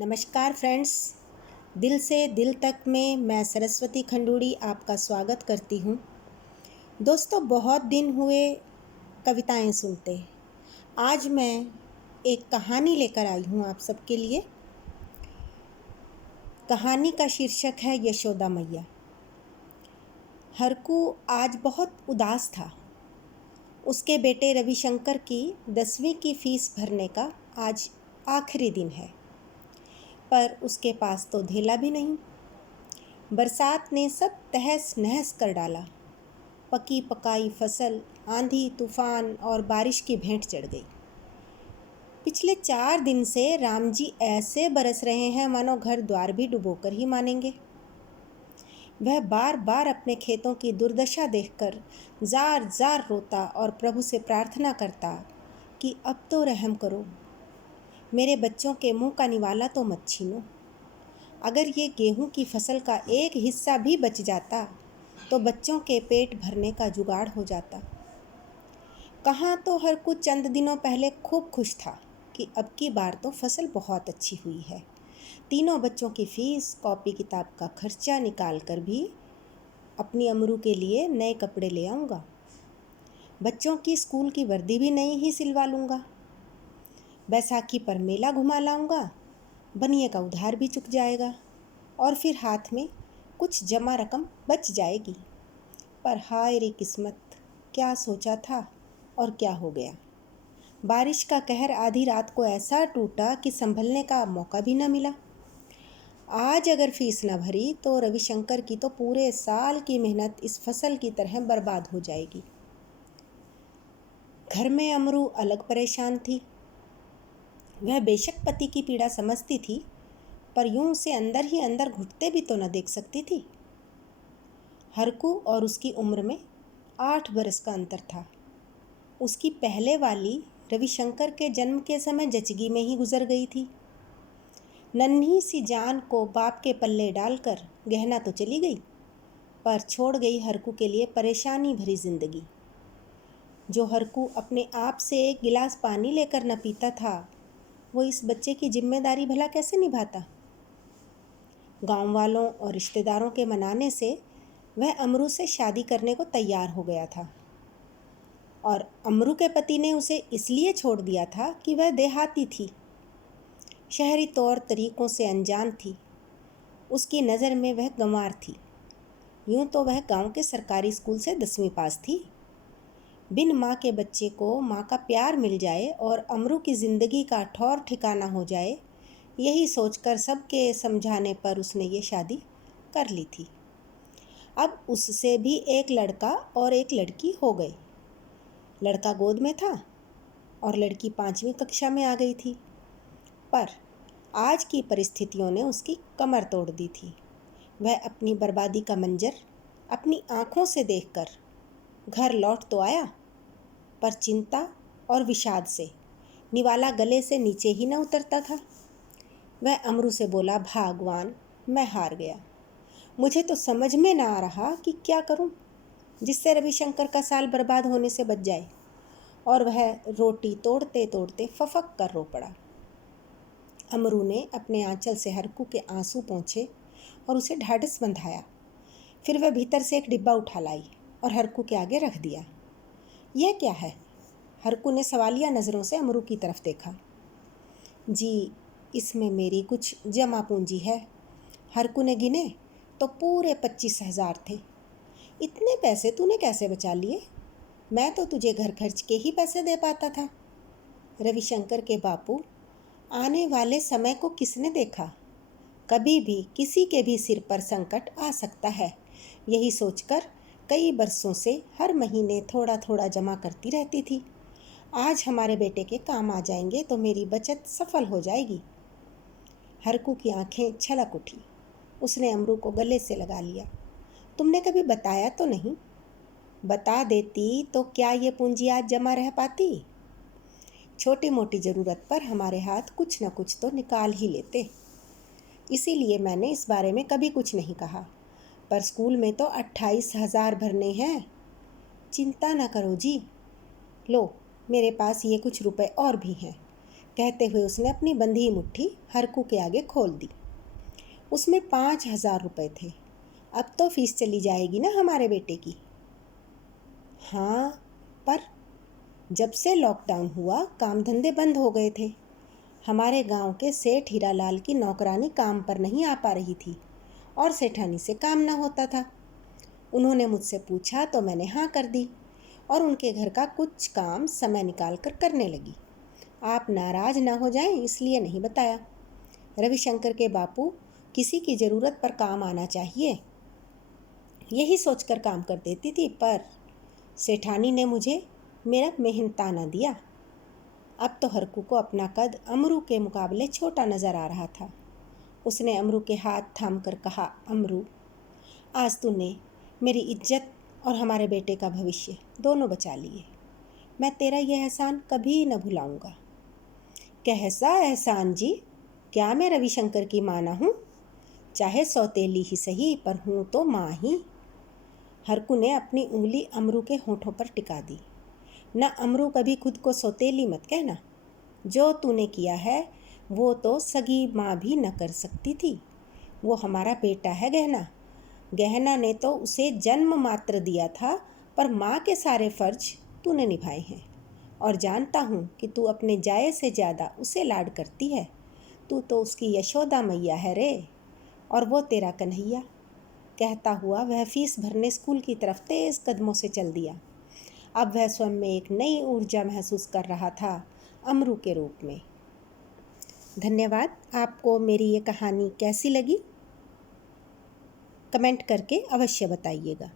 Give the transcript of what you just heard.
नमस्कार फ्रेंड्स, दिल से दिल तक में मैं सरस्वती खंडूड़ी आपका स्वागत करती हूँ। दोस्तों, बहुत दिन हुए कविताएं सुनते। आज मैं एक कहानी लेकर आई हूँ आप सबके लिए। कहानी का शीर्षक है यशोदा मैया। हरकू आज बहुत उदास था। उसके बेटे रविशंकर की 10वीं की फीस भरने का आज आखिरी दिन है, पर उसके पास तो धेला भी नहीं। बरसात ने सब तहस नहस कर डाला। पकी पकाई फसल आंधी तूफान और बारिश की भेंट चढ़ गई। पिछले 4 दिन से राम जी ऐसे बरस रहे हैं मानो घर द्वार भी डुबोकर ही मानेंगे। वह बार बार अपने खेतों की दुर्दशा देखकर जार जार रोता और प्रभु से प्रार्थना करता कि अब तो रहम करो, मेरे बच्चों के मुंह का निवाला तो मत छीनो। अगर ये गेहूं की फसल का एक हिस्सा भी बच जाता तो बच्चों के पेट भरने का जुगाड़ हो जाता। कहाँ तो हर कुछ चंद दिनों पहले खूब खुश था कि अब की बार तो फसल बहुत अच्छी हुई है। तीनों बच्चों की फीस, कॉपी किताब का खर्चा निकाल कर भी अपनी अमरू के लिए नए कपड़े ले आऊँगा। बच्चों की स्कूल की वर्दी भी नई ही सिलवा लूँगा। बैसाखी पर मेला घुमा लाऊँगा। बनिए का उधार भी चुक जाएगा और फिर हाथ में कुछ जमा रकम बच जाएगी। पर हाय रे किस्मत, क्या सोचा था और क्या हो गया। बारिश का कहर आधी रात को ऐसा टूटा कि संभलने का मौका भी न मिला। आज अगर फीस न भरी तो रविशंकर की तो पूरे साल की मेहनत इस फसल की तरह बर्बाद हो जाएगी। घर में अमरू अलग परेशान थी। वह बेशक पति की पीड़ा समझती थी, पर यूं उसे अंदर ही अंदर घुटते भी तो न देख सकती थी। हरकू और उसकी उम्र में 8 बरस का अंतर था। उसकी पहले वाली रविशंकर के जन्म के समय जचगी में ही गुजर गई थी। नन्ही सी जान को बाप के पल्ले डालकर गहना तो चली गई, पर छोड़ गई हरकू के लिए परेशानी भरी जिंदगी। जो हरकू अपने आप से एक गिलास पानी लेकर न पीता था, वो इस बच्चे की जिम्मेदारी भला कैसे निभाता। गांव वालों और रिश्तेदारों के मनाने से वह अमरू से शादी करने को तैयार हो गया था, और अमरू के पति ने उसे इसलिए छोड़ दिया था कि वह देहाती थी, शहरी तौर तरीकों से अनजान थी। उसकी नज़र में वह गंवार थी। यूं तो वह गांव के सरकारी स्कूल से 10वीं पास थी। बिन माँ के बच्चे को माँ का प्यार मिल जाए और अमरू की ज़िंदगी का ठौर ठिकाना हो जाए, यही सोचकर सबके समझाने पर उसने ये शादी कर ली थी। अब उससे भी एक लड़का और एक लड़की हो गए। लड़का गोद में था और लड़की 5वीं कक्षा में आ गई थी। पर आज की परिस्थितियों ने उसकी कमर तोड़ दी थी। वह अपनी बर्बादी का मंजर अपनी आंखों से देखकर घर लौट तो आया, पर चिंता और विषाद से निवाला गले से नीचे ही न उतरता था। वह अमरू से बोला, भगवान, मैं हार गया। मुझे तो समझ में ना आ रहा कि क्या करूं जिससे रविशंकर का साल बर्बाद होने से बच जाए। और वह रोटी तोड़ते तोड़ते फफक कर रो पड़ा। अमरू ने अपने आंचल से हरकू के आंसू पोंछे और उसे ढाढ़स बंधाया। फिर वह भीतर से एक डिब्बा उठा लाई और हरकू के आगे रख दिया। यह क्या है? हरकू ने सवालिया नज़रों से अमरू की तरफ देखा। जी, इसमें मेरी कुछ जमा पूंजी है। हरकू ने गिने तो पूरे 25,000 थे। इतने पैसे तूने कैसे बचा लिए? मैं तो तुझे घर खर्च के ही पैसे दे पाता था। रविशंकर के बापू, आने वाले समय को किसने देखा? कभी भी किसी के भी सिर पर संकट आ सकता है। यही सोचकर कई बरसों से हर महीने थोड़ा थोड़ा जमा करती रहती थी। आज हमारे बेटे के काम आ जाएंगे तो मेरी बचत सफल हो जाएगी। हरकू की आंखें छलक उठी। उसने अमरू को गले से लगा लिया। तुमने कभी बताया तो नहीं? बता देती तो क्या ये पूंजी आज जमा रह पाती? छोटी मोटी ज़रूरत पर हमारे हाथ कुछ न कुछ तो निकाल ही लेते। इसीलिए मैंने इस बारे में कभी कुछ नहीं कहा। पर स्कूल में तो 28,000 भरने हैं। चिंता न करो जी। लो, मेरे पास ये कुछ रुपए और भी हैं। कहते हुए उसने अपनी बंधी मुट्ठी हरकू के आगे खोल दी। उसमें 5,000 रुपये थे। अब तो फीस चली जाएगी ना हमारे बेटे की। हाँ, पर जब से लॉकडाउन हुआ काम धंधे बंद हो गए थे। हमारे गांव के सेठ हीरालाल की नौकरानी काम पर नहीं आ पा रही थी और सेठानी से काम न होता था। उन्होंने मुझसे पूछा तो मैंने हाँ कर दी और उनके घर का कुछ काम समय निकाल कर करने लगी। आप नाराज ना हो जाएं इसलिए नहीं बताया। रविशंकर के बापू किसी की ज़रूरत पर काम आना चाहिए यही सोचकर काम कर देती थी, पर सेठानी ने मुझे मेरा मेहनताना दिया। अब तो हरकू को अपना कद अमरू के मुकाबले छोटा नज़र आ रहा था। उसने अमरू के हाथ थाम कर कहा, अमरू, आज तूने मेरी इज्जत और हमारे बेटे का भविष्य दोनों बचा लिए। मैं तेरा यह एहसान कभी न भुलाऊंगा। कैसा एहसान जी? क्या मैं रविशंकर की माँ ना हूँ? चाहे सौतेली ही सही, पर हूँ तो माँ ही। हरकू ने अपनी उंगली अमरू के होठों पर टिका दी। न अमरू, कभी खुद को सौतेली मत कहना। जो तूने किया है वो तो सगी माँ भी न कर सकती थी। वो हमारा बेटा है गहना। गहना ने तो उसे जन्म मात्र दिया था, पर माँ के सारे फर्ज तूने निभाए हैं। और जानता हूँ कि तू अपने जाये से ज़्यादा उसे लाड करती है। तू तो उसकी यशोदा मैया है रे, और वो तेरा कन्हैया। कहता हुआ वह फीस भरने स्कूल की तरफ तेज़ कदमों से चल दिया। अब वह स्वयं में एक नई ऊर्जा महसूस कर रहा था, अमरू के रूप में। धन्यवाद। आपको मेरी ये कहानी कैसी लगी? कमेंट करके अवश्य बताइएगा।